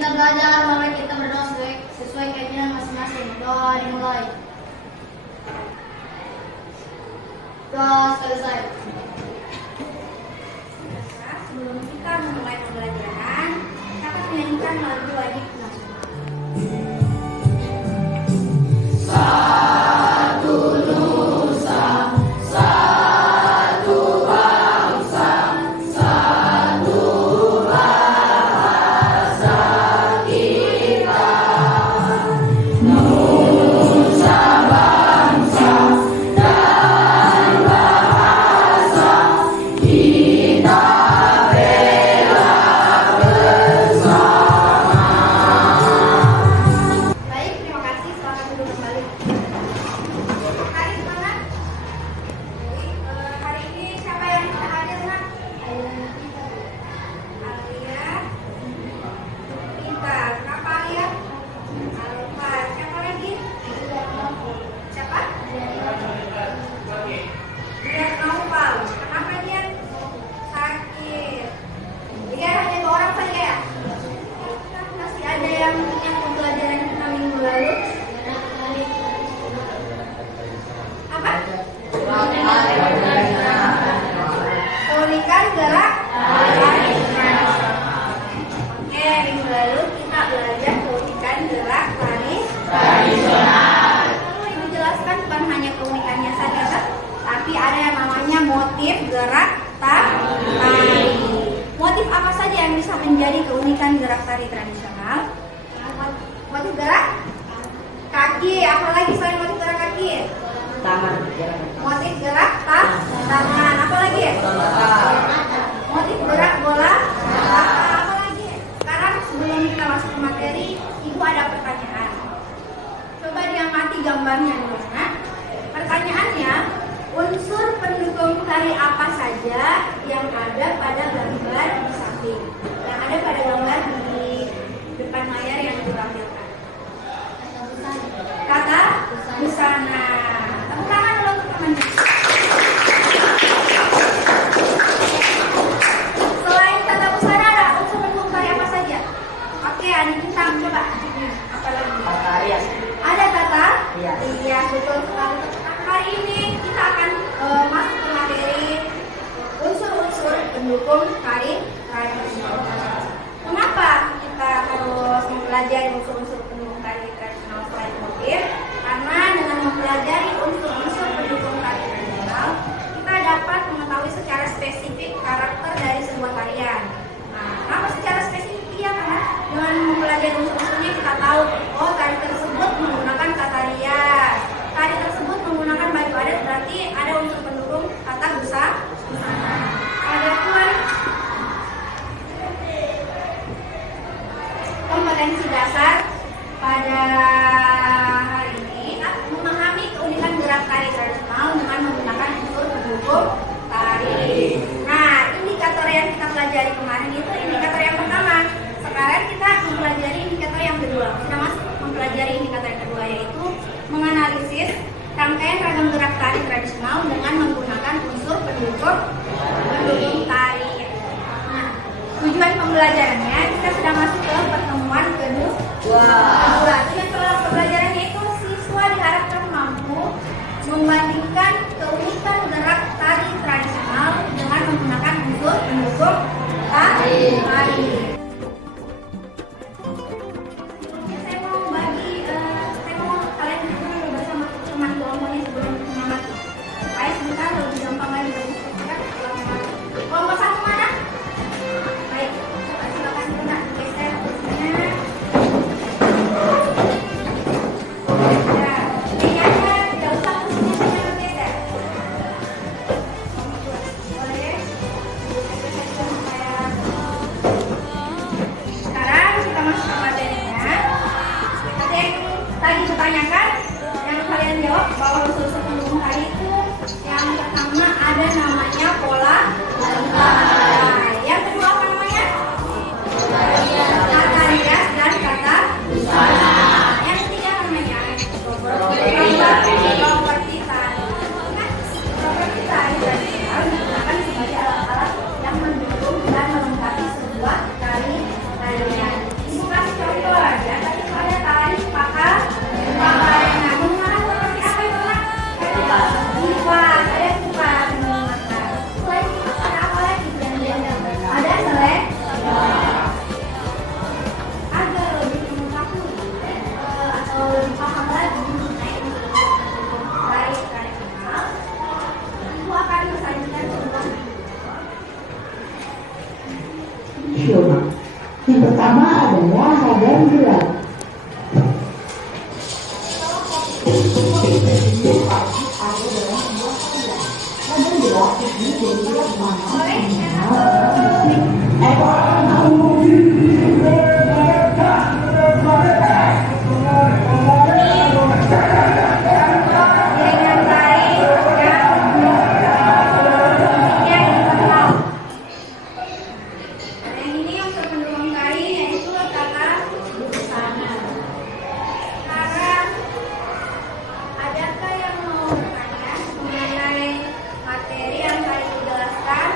kita belajar, mari kita berdoa sesuai keinginan masing-masing. Doa dimulai. Doa selesai. Sebelum kita memulai pembelajaran, dapat menyanyikan lagu wajib nasional. Baik, terima kasih. Selamat duduk kembali. Hari semangat. Hari ini siapa yang bisa hadir, Nak? Alia, Pinta. Kenapa Alia? Alfa. Siapa lagi? Siapa? Dia Naufal. Kenapa dia? Sakit. Dia hanya 2 orang saja ya? Masih ada yang punya pembelajaran kita minggu lalu? Apa? Keunikan gerak tari. Oke, minggu lalu kita belajar keunikan gerak tari tradisional. Lalu Ibu jelaskan bukan hanya keunikannya saja, tapi ada yang namanya motif gerak tari. Motif apa saja yang bisa menjadi keunikan gerak tari tradisional? Motif gerak kaki, apalagi selain motif gerak kaki? Tangan. Motif gerak tangan, apalagi? Motif gerak bola, apalagi? Sekarang sebelum kita masuk ke materi, Ibu ada pertanyaan. Coba diamati gambarnya dulu, nah. Pertanyaannya, unsur pendukung tari apa saja yang ada pada gambar di samping, yang ada pada gambar di depan layar yang ditampilkan? Kata busana. Tepuk tangan dulu untuk teman-teman. Selain kata busana ada unsur pendukung tari apa saja? Oke, Adi Bintang coba. Apa lagi? Tarian. Ada kata? Iya. Iya, betul sekali. Hari ini kita akan masuk ke materi unsur-unsur pendukung tari tradisional. Kenapa kita harus mempelajari unsur-unsur pendukung tari tradisional selain motif? Karena dengan mempelajari unsur-unsur pendukung tari tradisional, kita dapat mengetahui secara spesifik karakter dari sebuah tarian. Nah, kenapa secara spesifik? Iya, karena dengan mempelajari unsur-unsurnya kita tahu, oh tari tersebut menggunakan kata rias, tari tersebut menggunakan baju adat, berarti ada unsur pendukung kata busana. Ada pun kompetensi dasar pada hari ini memahami keunikan gerak tari tradisional dengan menggunakan unsur pendukung tari. Nah, indikator yang kita pelajari kemarin itu indikator yang pertama. Sekarang kita mempelajari indikator yang kedua. Sudah masuk mempelajari indikator yang kedua, yaitu menganalisis rangkaian ragam gerak tari tradisional dengan menggunakan unsur pendukung tari. Nah, tujuan pembelajarannya kita sudah masuk ke pertemuan kedua. Tujuan pembelajarannya itu siswa diharapkan mampu membandingkan keunikan gerak tari tradisional dengan menggunakan unsur pendukung tari. Saya mau kalian dulu bersama teman kelompoknya sebelum mengamati, supaya sebentar lebih gampang lagi bagi kita kelompok satu mana? Baik, coba silakan kita geser kursinya. Ya, kayaknya tidak usah kursinya saya geser. Boleh? Sekarang kita masuk ke materinya. Tadi yang tadi ditanyakan, yang kalian jawab bahwa unsur pendukung tari itu yang pertama ada namanya pola lantai. Yang kedua apa namanya? Kata rias dan kata busana. Yang ketiga namanya properti tari. Properti tari tradisional digunakan sebagai alat-alat yang mendukung dan melengkapi sebuah tarian. Ibu kasih Yang pertama adalah hadam gerak. Hadam gerak ini jadi gerak Iringan tari yang internal. Yang ini untuk pendukung tari yaitu kata busana. Sekarang adakah yang mau bertanya mengenai materi yang tadi dijelaskan?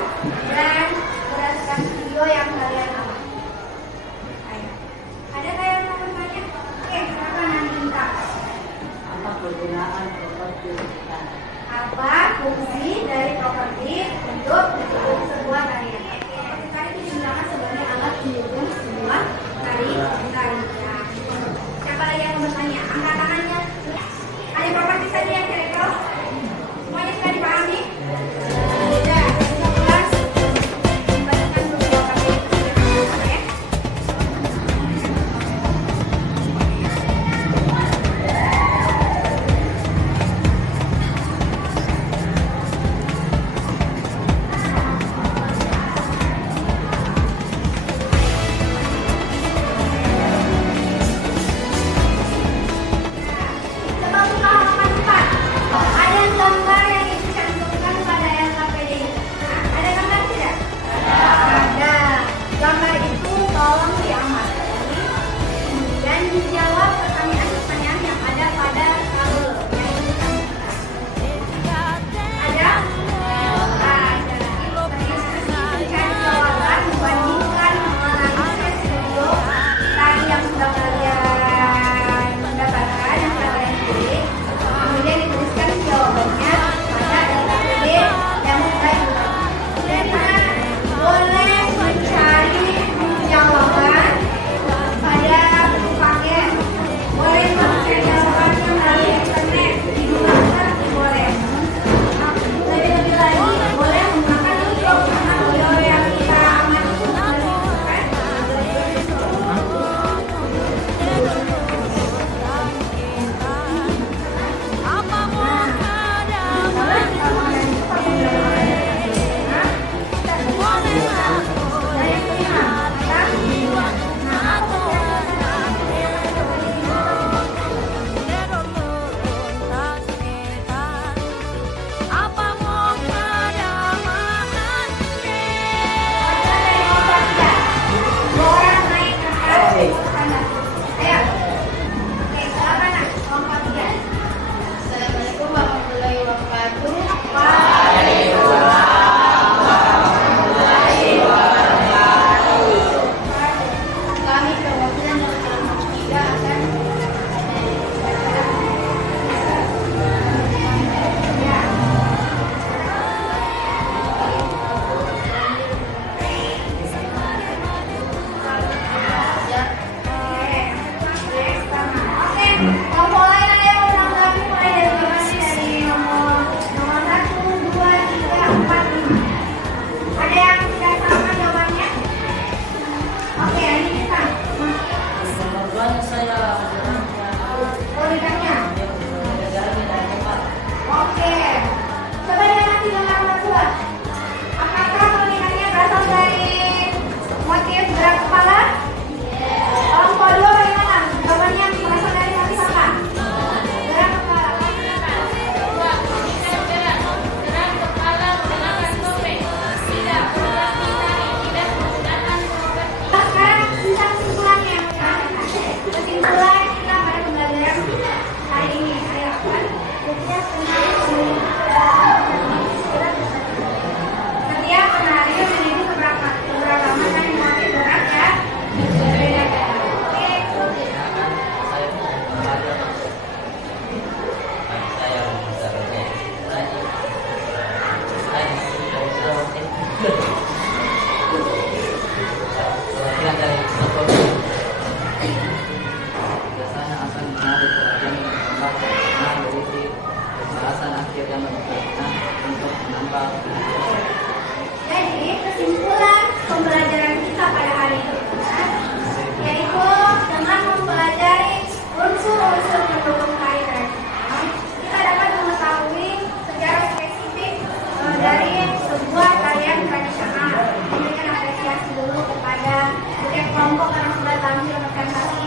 kelompok karena sudah tampil presentasi.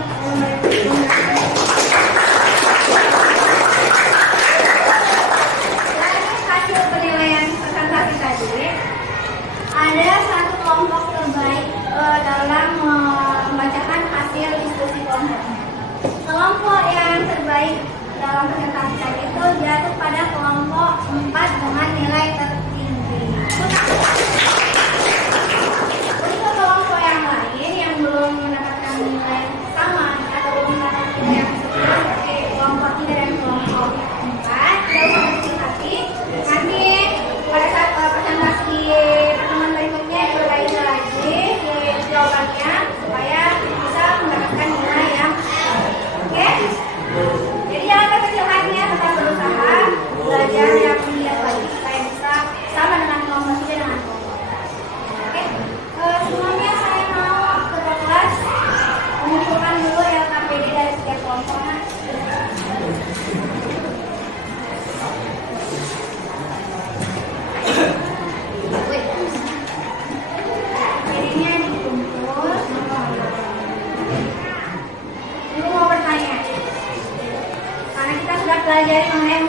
Hasil penilaian presentasi tadi, ada satu kelompok terbaik dalam membacakan hasil diskusi kelompoknya. Kelompok yang terbaik dalam presentasi tadi itu jatuh pada kelompok 4 dengan nilai tertinggi. Untuk kelompok yang lain yang belum mendapatkan nilai sama atau belum mendapatkan nilai yang seperti kelompok 3 dan kelompok 4, dalam presentasi nanti pada saat presentasi pertemuan berikutnya diperbaiki lagi jawabannya supaya bisa mendapatkan nilai yang oke. Jadi jangan berkecil hati ya, tetap berusaha belajar yang giat lagi supaya bisa sama dengan kelompok 3 dengan kelompok 4. Oke, sebelumnya saya mau ketua kelas mengumpulkan dulu LKPD dari setiap kelompoknya. Jadinya dikumpul. Ibu mau bertanya, karena kita sudah pelajari mengenai